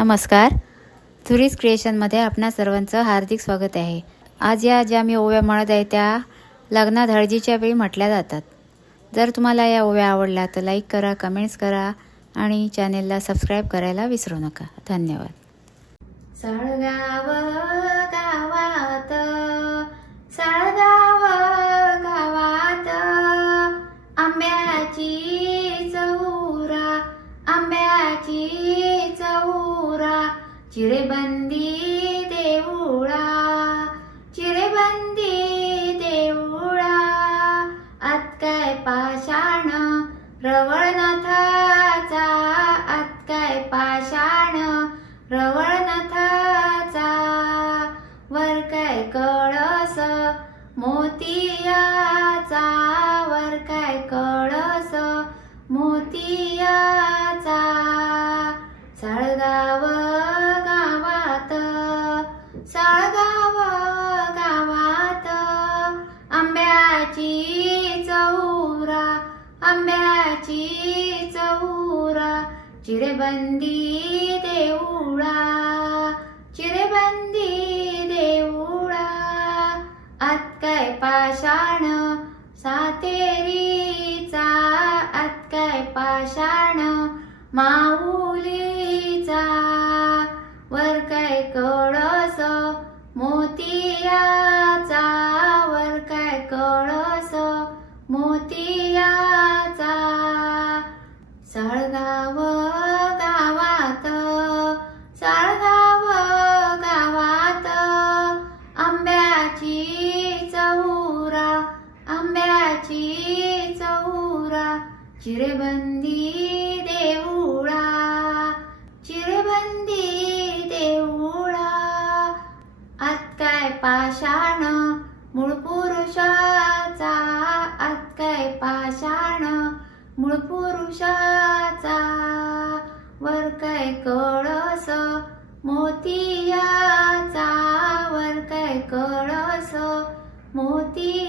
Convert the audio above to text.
नमस्कार. थुरीज क्रिएशनमध्ये आपणा सर्वांचं हार्दिक स्वागत आहे. आज या ज्या मी ओव्या म्हणत आहे त्या लग्नात हळदीच्या वेळी म्हटल्या जातात. जर तुम्हाला या ओव्या आवडल्या तर लाईक करा कमेंट्स करा आणि चॅनेलला सबस्क्राईब करायला विसरू नका. धन्यवाद. साळगाव गावात साळगाव गावात आंब्याची चौरा आंब्याची चौरा चिरेबंदी देऊळा चिरेबंदी देऊळा. आत काय पाषाण रवळनाथाचा. आत काय पाषाण रवळनाथाचा. वर काय कळस मोतियाचा. वर काय कळस मोती आंब्याची चौरा चिरेबंदी देऊळा चिरेबंदी देऊळा. आत काय पाषाण सातेरीचा आत काय पाषाण माऊली आंब्याची चौरा आंब्याची चौरा चिरबंदी देऊळा चिरबंदी देऊळा. आत काय पाषाण मूळ पुरुषाचा आत काय पाषाण मूळ पुरुषाचा. वर काय कळस मोती 摩的